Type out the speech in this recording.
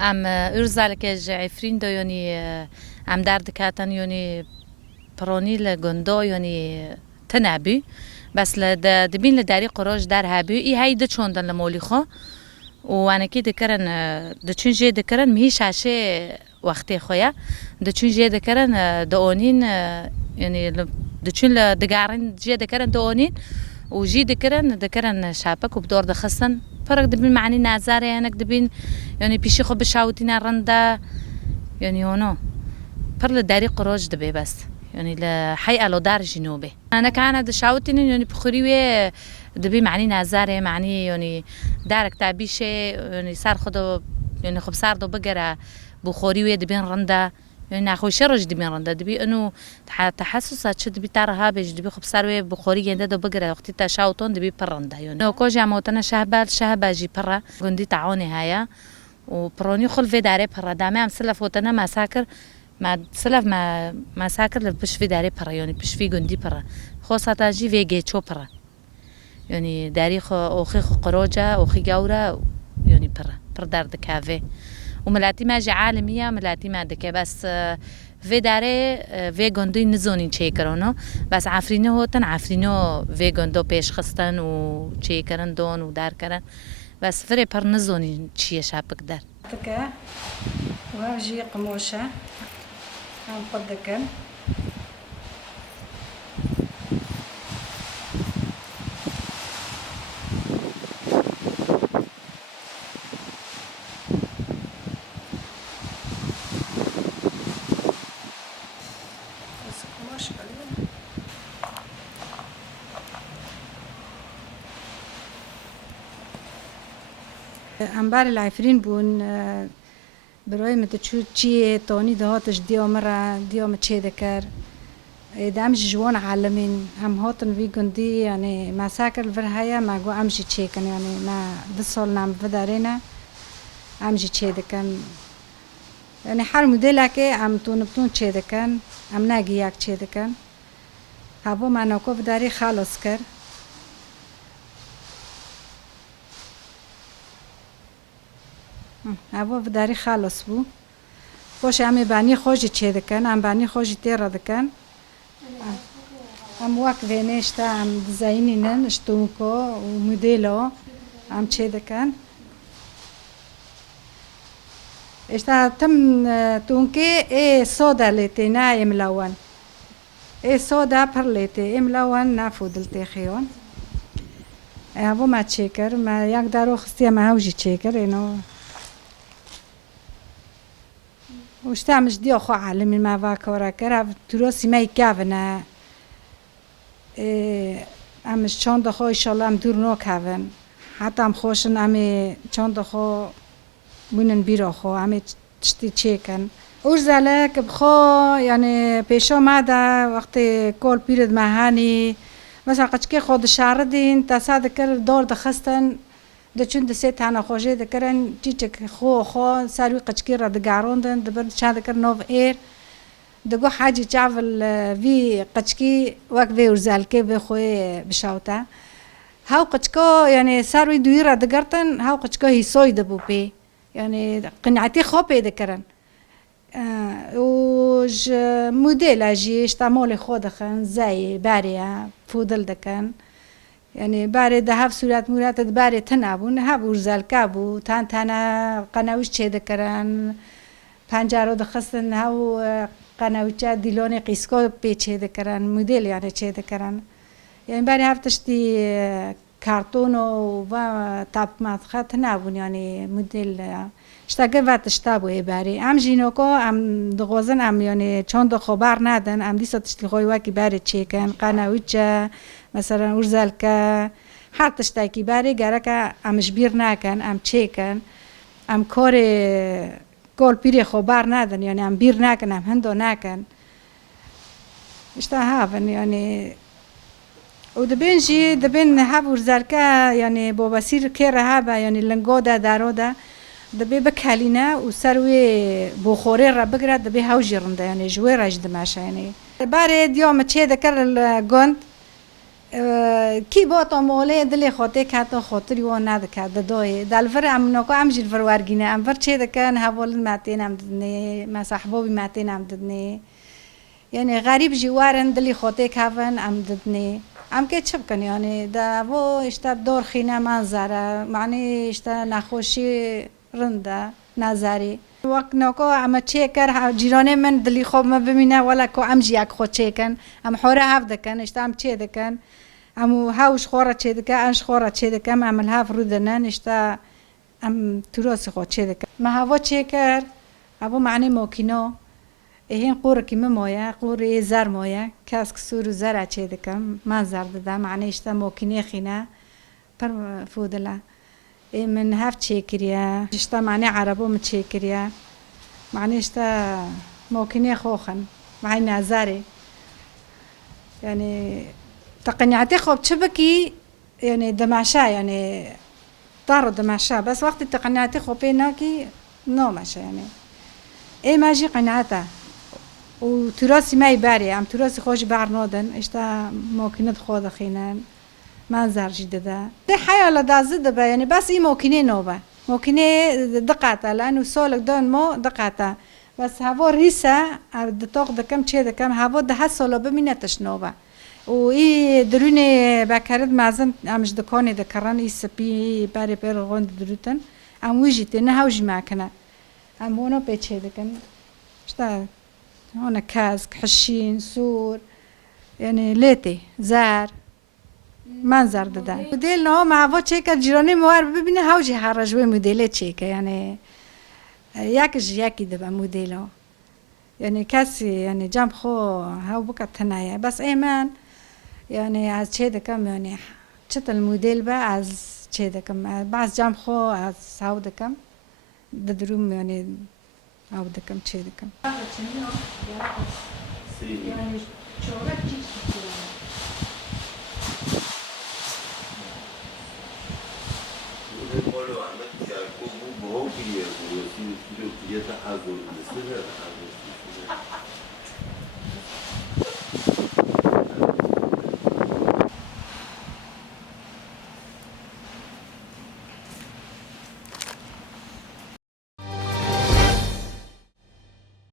ام ارزالك عفرين دو يعني ام درد كاتن يعني بروني لجندو يعني تنابي بس دبين لداري قراج در هابي اي هاي دچوندن لموليخو وانا كي دكرن دچون جي دكرن مهيش عشي وقتي خويا دچون جي دكرن دونين يعني دچون لدقارن جي دكرن دونين وجي دكرن شابك وبدور دخصن فرق دبين معني نازاري هناك دبين يعني بيشي خو بشاوتين رندا يعني هونو بر لداري قروج دبي بس يعني لحي الو دار جنوبي انا كان دشاوتين يعني بخوريوي دبي معني نازاري معني يعني دارك تابيشي يعني صار خدو يعني خب صار دو بقرا بخوريوي دبين رندا يعني اخو شرج دبين رندا دبي انه تحسسات شد بتارها بيج دبي خب صار بخوري يندا دو بقرا وقت تشاوتون دبي برندا يعني كوجا موتنا شهباجي برا غندي تعوني هيا وبروني خل في داري برا دامي ام سلف وتنا مساكر ما سلف ما مساكر بش في داري برا يعني بش في غندي برا خاصة جي في جيتشو برا يعني داري خو اوخي قروجا اوخي جورا يعني برا دار دكافي وملاتي ما جي عالمية ملاتي ما دكي بس في داري في غندي نزوني تشي كرونو بس عفرينو هوتن عفرينو في غندو بيش خستن و تشي كرن دون ودار كرن بس فري بر نزوني تشي شابك دار دكا وهاجي قموشة عم قدكن انبار العفرين بون برای متشو چیه تانی دهاتش دیام چه دکر دام جوان عالمین هم هاتن وی گندی یعنی مساکر ورهایا ما گو امجی چه کن یعنی ما دسال نام بدارنا امجی چه دکن یعنی هر مدل که ام تون چه دکن ام نگی یک چه دکن هوا ما نکو بداری خلاص کر هوا بداری خلاص بو باشه امی بانی خوشی چه دکن ام بانی خوشی تیرا دکن ام وقت وینشتا ام دیزاینینن اشتونکو و مدلو ام چه دکن اشتا تم تونکه ای سودا لیتی نه املاوان ای سودا پر لیتی املاوان نفودلتی خیون هوا ما چه کر ما یک دارو خستی ما هوجی چه کر اینو وشتعمش دي أخو عالمي ما فاكورا كرا تروسي ما يكافنا أمش چند أخو إن شاء الله أم دور نو كافن حتى أم خوشن أمي چند أخو بونن بير أخو أمي تشتي تشيكن أرزالك بخو يعني بيشو مادا وقت كل بيرد مهاني مثلا قشكي خود شاردين تصاد كر دور دخستن دچون دست هانا خوجه دکرن چیچک خو ساروی قچکی را دگاروندن دبر چند دکر نوف ایر دگو حاجی چاول وی قچکی وقت وی ورزال که وی خوی بشاوتا هاو قچکو يعني ساروي دوی را دگرتن هاو قچکو هیسوی دبو پی يعني قناعتي خو پی دکرن وج موديل اجي اشتمول خودخن زي باريا فودل دكن یعنی باره ده هف صورت مورت باره تنابون هف ورزال کابو تن قناوش چه دکرن پنجره دخستن هاو قناوچه دیلون قیسکو پیچه دکرن مدل یعنی چه دکرن یعنی باره هف تشتی کارتون و تاپ ماتخت نبون یعنی مدل اشتاقه وقت اشتابه باری ام جینو کو ام دغوزن ام یعنی چند خبر ندن ام دیست تشتی خوی وکی باری چیکن قناوچه مثلا ورزال که هر تشتی باری گره که امش بیر نکن ام چیکن ام کار گل پیری خبر ندن یعنی ام بیر نکن ام هندو نکن اشتا هافن یعنی و دبنجي دبن هابور زركا يعني بوباسير كيرا هابا يعني لنقودا دارودا دبي بكالينا وسروي بوخوري ربقرا دبي هاوجي رندا يعني جوي راج دماشا يعني بارد يوم تشي ذكر الجوند كي بوطو مولي دلي خوتي كاتو خاطري وانا دكا ددوي دالفر ام نوكو ام جيل فر وارغينا ام فر تشي دكان هاول ماتين ام ددني ما صاحبو ماتين ام ددني يعني غريب جوارن دلي خوتي كافن ام ددني ام که چپ کنی یعنی دا و اشتا دور خینه منظره معنی اشتا نخوشی رنده نظری وقت نکو ام چه کر جیرانه من دلی خوب ما ببینه ولا کو ام جیک خود چه کن ام حوره هف دکن اشتا ام چه دکن ام هاوش خورا چه دکن انش خورا چه دکن ام الهاف رو دنن اشتا ام تراس خود چه دکن ما هوا چه کر ابو معنی موکینو این قور کی مایا قور زر مایا کاسک سور زر چه دکم من زر دادم معنی اشتا موکنی خینه پر فودلا من هفت چه کریه اشتا معنی عربو مچه کریه معنی اشتا موکنی خوخن معنی نظری يعني تقنياتي خوب تشبكي يعني دماشا يعني طار دماشا بس وقت التقنياتي خوبيناكي نو ماشا يعني ايه ماجي قناعته وتراثي ما يباري عم تراثي خوش بار نودن اشتا موكنة خود خينان منظر جديدة دي حياة لدا زدبة يعني بس اي موكنة نوبة موكنة دقاتا لانه سولك دون مو دقاتا بس هاو ريسا دتوق دكم چه دكم هاو ده سولو بمينتش نوبة و اي دروني باكارد مازن امش دكوني دكران اي سبي باري غوند دروتن ام ويجيتي نهاوج ماكنا ام هونو بيچه دكن اشتا هنا كاسك حشين سور يعني ليتي زار منظر دادن مدل نه معوا چیکار جیرانی موار ببینه هاوجی هرجوی مدل چیکه يعني یکی دبا مدلو يعني کسی يعني جنب خو هاو بکت تنایا بس ایمان يعني از چه دکم يعني چت المدل با از چه دکم بعض جنب خو از هاو دکم دروم يعني هاو دکم چه دکم يعني شغلك Bom, queria, eu tinha hazır,